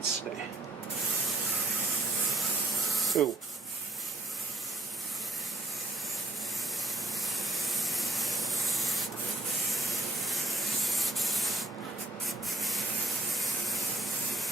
Let's see. Ooh.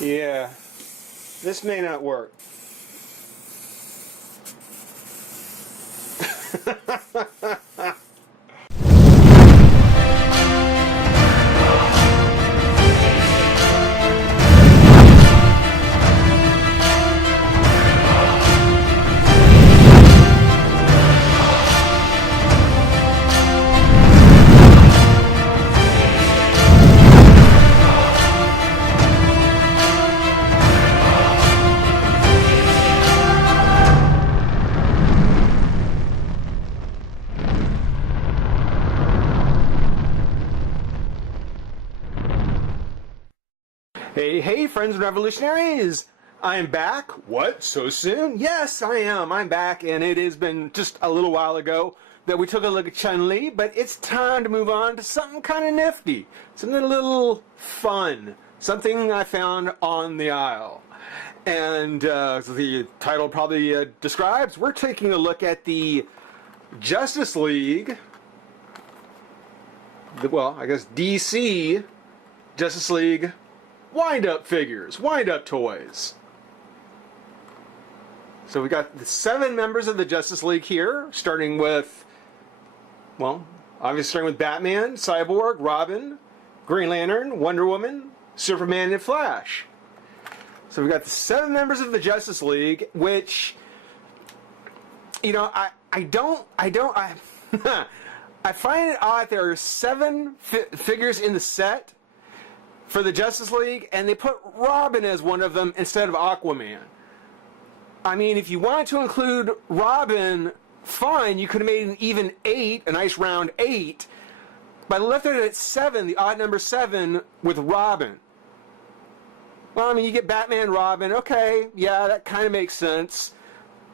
Yeah, this may not work. Hey, friends and revolutionaries! I'm back. What? So soon? Yes, I am. I'm back, and it has been just a little while ago that we took a look at Chun-Li, but it's time to move on to something kind of nifty, something a little fun, something I found on the aisle. And the title probably describes, we're taking a look at the Justice League, well, I guess DC Justice League wind-up figures, wind-up toys. So we got the 7 members of the Justice League here, starting with, well, obviously starting with Batman, Cyborg, Robin, Green Lantern, Wonder Woman, Superman, and Flash. So we got the 7 members of the Justice League, which, you know, I find it odd there are 7 figures in the set for the Justice League, and they put Robin as one of them instead of Aquaman. I mean, if you wanted to include Robin, fine, you could have made an even 8, a nice round 8, but I left it at 7, the odd number 7, with Robin. Well, I mean, you get Batman, Robin, okay, yeah, that kind of makes sense,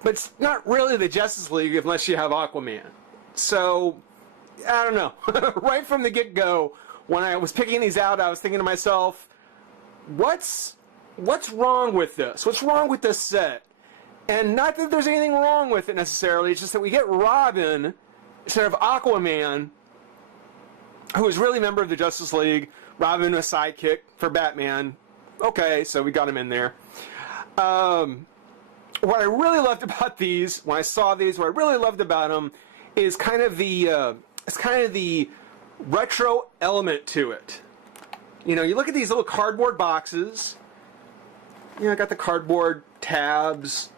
but it's not really the Justice League unless you have Aquaman. So, I don't know. Right from the get-go, when I was picking these out, I was thinking to myself, what's wrong with this? What's wrong with this set? And not that there's anything wrong with it necessarily, it's just that we get Robin instead of Aquaman, who is really a member of the Justice League, Robin a sidekick for Batman. Okay, so we got him in there. What I really loved about these, when I saw these, what I really loved about them is kind of the retro element to it. You know, you look at these little cardboard boxes. You know, I got the cardboard tabs,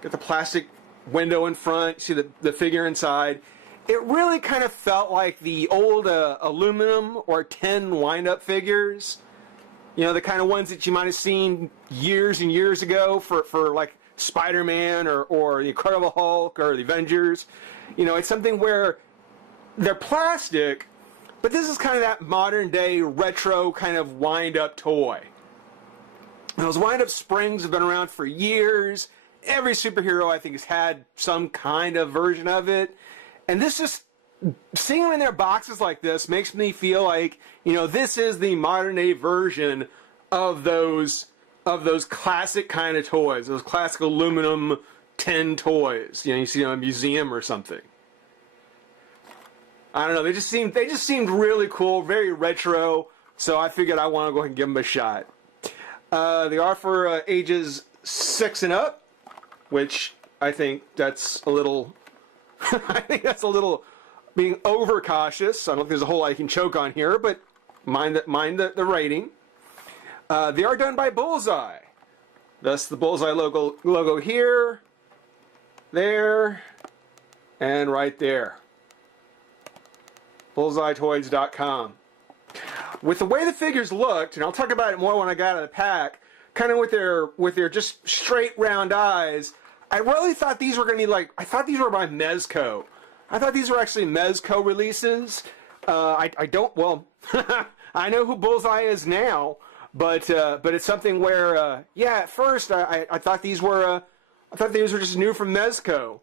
got the plastic window in front, see the figure inside. It really kind of felt like the old aluminum or tin wind-up figures. You know, the kind of ones that you might have seen years and years ago for like Spider-Man or the Incredible Hulk or the Avengers. You know, it's something where they're plastic, but this is kind of that modern day retro kind of wind-up toy. And those wind-up springs have been around for years. Every superhero, I think, has had some kind of version of it. And this just, seeing them in their boxes like this makes me feel like, you know, this is the modern day version of those classic kind of toys, those classic aluminum tin toys. You know, you see them in a museum or something. I don't know, they just seemed really cool, very retro, so I figured I want to go ahead and give them a shot. They are for ages 6 and up, which I think that's a little being overcautious. I don't think there's a whole lot you can choke on here, but mind the rating. They are done by Bullseye. Thus the Bullseye logo here, there, and right there. BullseyeToys.com. With the way the figures looked, and I'll talk about it more when I got out of the pack, kind of with their just straight round eyes, I really thought these were going to be like, I thought these were by Mezco. I thought these were actually Mezco releases. I don't, well, I know who Bullseye is now, but it's something where, yeah, at first I thought these were just new from Mezco.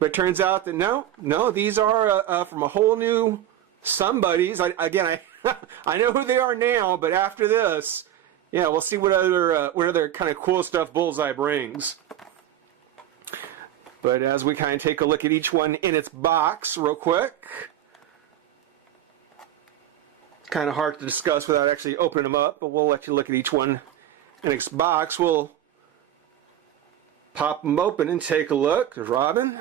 But it turns out that no, these are from a whole new somebody's. I know who they are now, but after this, yeah, we'll see what other kind of cool stuff Bullseye brings. But as we kind of take a look at each one in its box real quick, it's kind of hard to discuss without actually opening them up, but we'll let you look at each one in its box. We'll pop them open and take a look. There's Robin.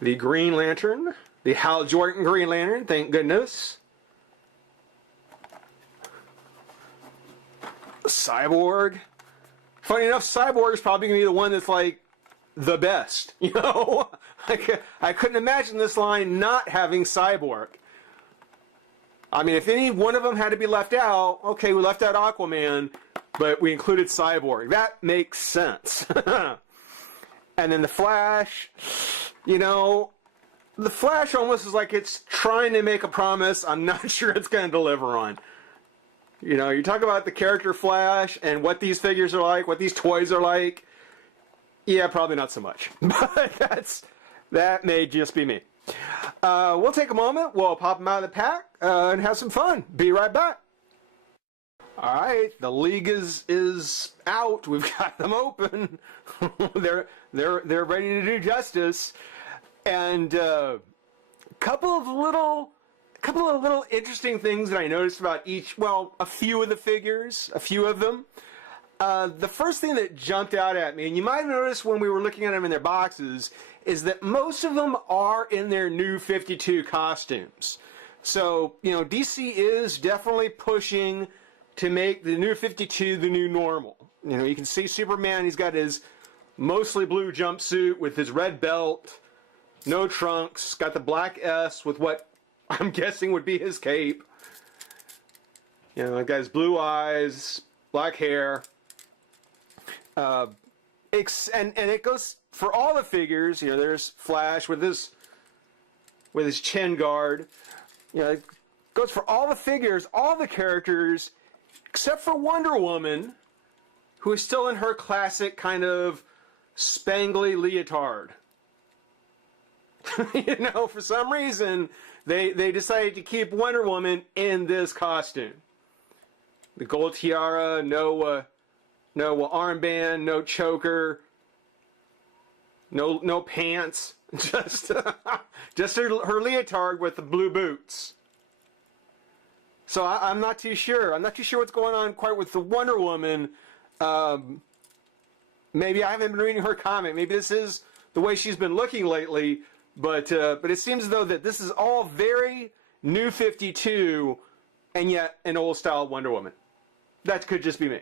The Green Lantern. The Hal Jordan Green Lantern, thank goodness. Cyborg. Funny enough, Cyborg is probably going to be the one that's like the best. You know, I couldn't imagine this line not having Cyborg. I mean, if any one of them had to be left out, okay, we left out Aquaman, but we included Cyborg. That makes sense. And then the Flash, you know, the Flash almost is like it's trying to make a promise I'm not sure it's going to deliver on. You know, you talk about the character Flash and what these figures are like, what these toys are like. Yeah, probably not so much. But that may just be me. We'll take a moment. We'll pop them out of the pack and have some fun. Be right back. All right, the League is out. We've got them open. they're ready to do justice. And a couple of little interesting things that I noticed about each, well, a few of the figures, a few of them. The first thing that jumped out at me, and you might have noticed when we were looking at them in their boxes, is that most of them are in their new 52 costumes. So, you know, DC is definitely pushing to make the new 52 the new normal. You know, you can see Superman, he's got his mostly blue jumpsuit with his red belt, no trunks, got the black S with what I'm guessing would be his cape. You know, got his blue eyes, black hair. And it goes for all the figures. You know, there's Flash with his chin guard. You know, it goes for all the figures, all the characters, except for Wonder Woman, who is still in her classic kind of spangly leotard. You know, for some reason, they decided to keep Wonder Woman in this costume. The gold tiara, no armband, no choker, no pants, just her leotard with the blue boots. So I'm not too sure. I'm not too sure what's going on quite with the Wonder Woman. Maybe I haven't been reading her comic. Maybe this is the way she's been looking lately. But it seems as though that this is all very new 52, and yet an old style Wonder Woman. That could just be me.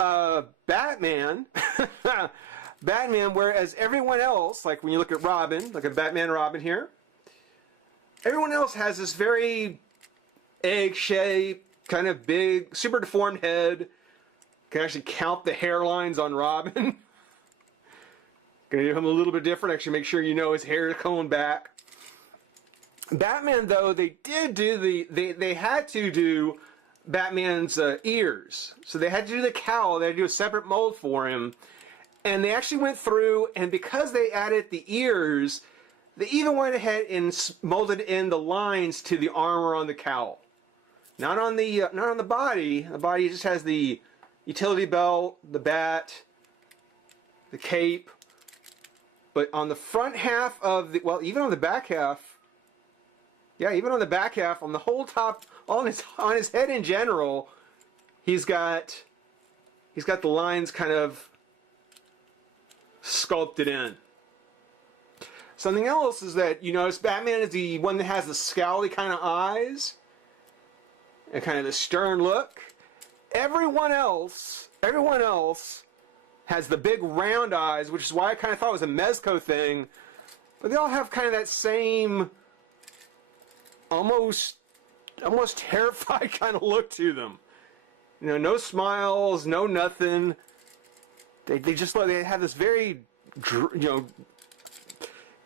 Batman, Batman. Whereas everyone else, like when you look at Robin, look at Batman Robin here. Everyone else has this very egg-shaped, kind of big, super deformed head. Can actually count the hairlines on Robin. Gonna do him a little bit different. Actually, make sure you know his hair is going back. Batman, though, they did do they had to do Batman's ears. So they had to do the cowl. They had to do a separate mold for him. And they actually went through, and because they added the ears, they even went ahead and molded in the lines to the armor on the cowl. Not on the body. The body just has the utility belt, the bat, the cape. But on the front half of the, well, even on the back half, yeah, even on the back half, on the whole top, on his head in general, he's got the lines kind of sculpted in. Something else is that you notice Batman is the one that has the scowly kind of eyes and kind of the stern look. Everyone else has the big round eyes, which is why I kind of thought it was a Mezco thing. But they all have kind of that same almost terrified kind of look to them. You know, no smiles, no nothing. They have this very, you know,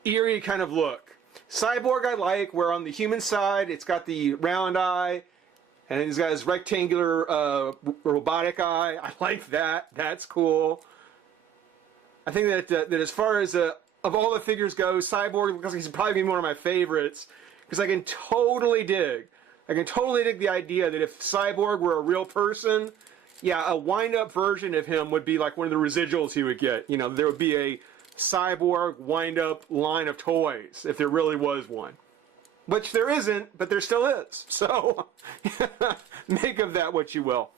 eerie kind of look. Cyborg I like, where on the human side it's got the round eye, and he's got his rectangular robotic eye. I like that. That's cool. I think that as far as of all the figures go, Cyborg, because he's probably one of my favorites, because I can totally dig I can totally dig the idea that if Cyborg were a real person, yeah, a wind-up version of him would be like one of the residuals he would get. You know, there would be a Cyborg wind-up line of toys if there really was one. Which there isn't, but there still is. So, make of that what you will.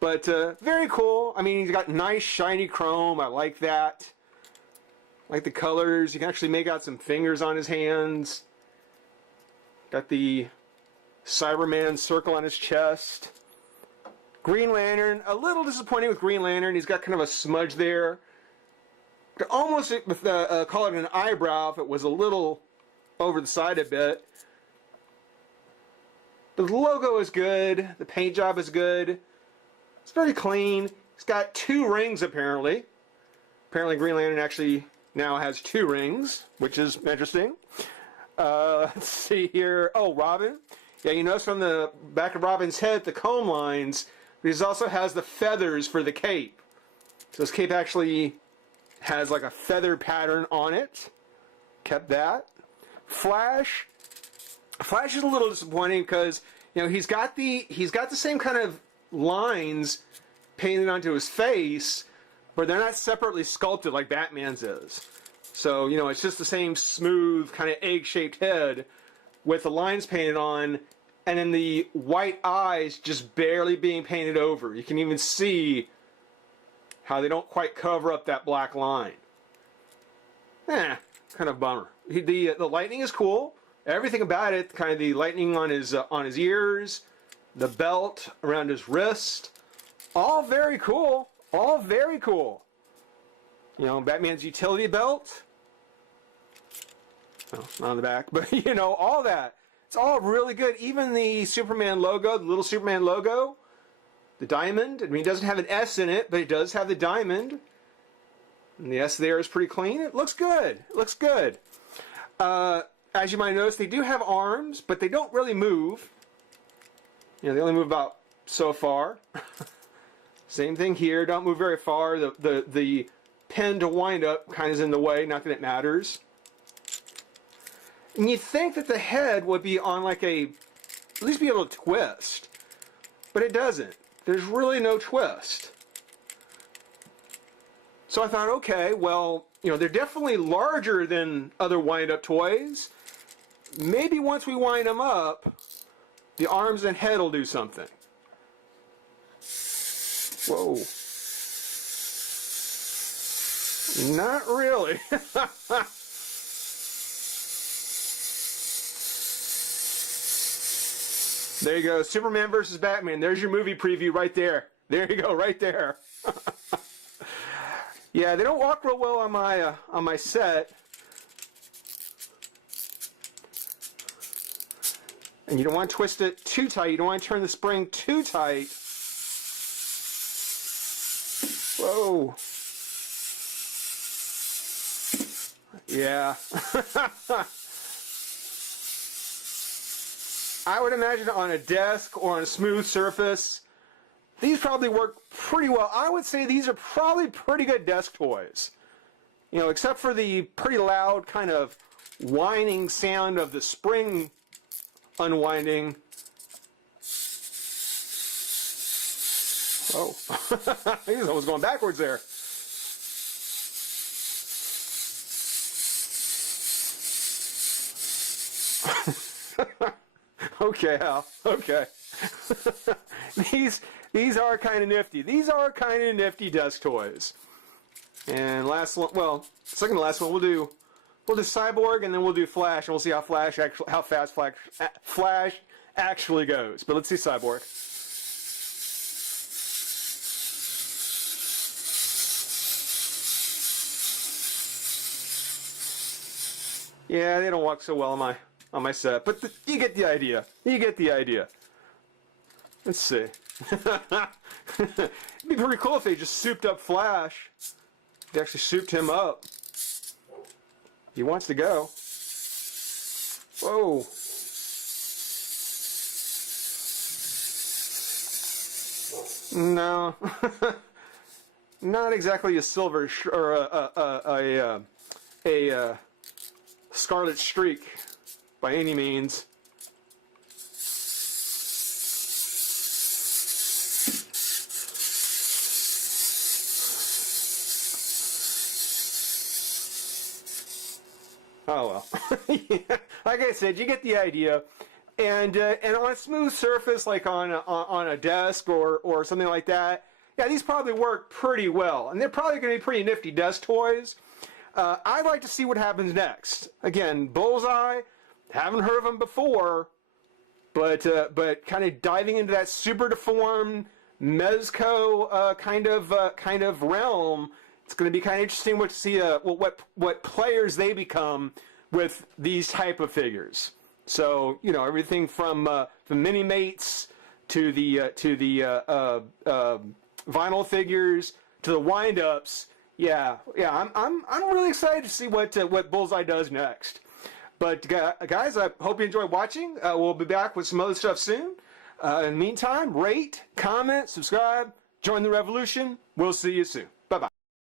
But very cool. I mean, he's got nice shiny chrome. I like that. I like the colors. You can actually make out some fingers on his hands. Got the Cyberman circle on his chest. Green Lantern. A little disappointing with Green Lantern. He's got kind of a smudge there. Almost with call it an eyebrow if it was a little over the side a bit. The logo is good. The paint job is good. It's very clean. He's got 2 rings apparently. Apparently Green Lantern actually now has 2 rings, which is interesting. Let's see here. Oh, Robin. Yeah, you notice from the back of Robin's head the comb lines, but he also has the feathers for the cape. So this cape actually has like a feather pattern on it. Kept that. Flash. Flash is a little disappointing because, you know, he's got the same kind of lines painted onto his face, but they're not separately sculpted like Batman's is. So, you know, it's just the same smooth kind of egg-shaped head with the lines painted on, and then the white eyes just barely being painted over. You can even see how they don't quite cover up that black line. Kind of bummer. The lightning is cool. Everything about it, kind of the lightning on his ears, the belt around his wrist, all very cool. All very cool. You know, Batman's utility belt. Oh, not on the back, but you know, all that. It's all really good. Even the Superman logo, the little Superman logo, the diamond. I mean, it doesn't have an S in it, but it does have the diamond. And the S there is pretty clean. It looks good. It looks good. As you might notice, they do have arms, but they don't really move. You know, they only move about so far. Same thing here. Don't move very far. The pin to wind up kind of is in the way. Not that it matters. And you'd think that the head would be on like at least be able to twist. But it doesn't. There's really no twist. So I thought, okay, well, you know, they're definitely larger than other wind-up toys. Maybe once we wind them up, the arms and head will do something. Whoa. Not really. There you go. Superman versus Batman. There's your movie preview right there. There you go, right there. Yeah, they don't walk real well on my set. And you don't want to twist it too tight. You don't want to turn the spring too tight. Whoa. Yeah. I would imagine on a desk or on a smooth surface, these probably work pretty well. I would say these are probably pretty good desk toys. You know, except for the pretty loud kind of whining sound of the spring unwinding. Oh, he's almost going backwards there. Okay, Al. Okay. These are kind of nifty. These are kind of nifty desk toys. And last one, well, second to last one, we'll do Cyborg, and then we'll do Flash, and we'll see how fast Flash actually goes. But let's see Cyborg. Yeah, they don't walk so well on my set, but you get the idea. You get the idea. Let's see. It'd be pretty cool if they just souped up Flash. They actually souped him up. He wants to go. Whoa. No. Not exactly a silver or a scarlet streak by any means. Oh well. Yeah, like I said, you get the idea. And on a smooth surface, like on a desk or something like that, yeah, these probably work pretty well. And they're probably going to be pretty nifty desk toys. I'd like to see what happens next. Again, Bullseye, haven't heard of them before, but kind of diving into that super deformed Mezco kind of realm. It's going to be kind of interesting to see what players they become with these type of figures. So everything from the mini mates to the vinyl figures to the wind-ups. Yeah. I'm really excited to see what Bullseye does next. But guys, I hope you enjoyed watching. We'll be back with some other stuff soon. In the meantime, rate, comment, subscribe, join the revolution. We'll see you soon.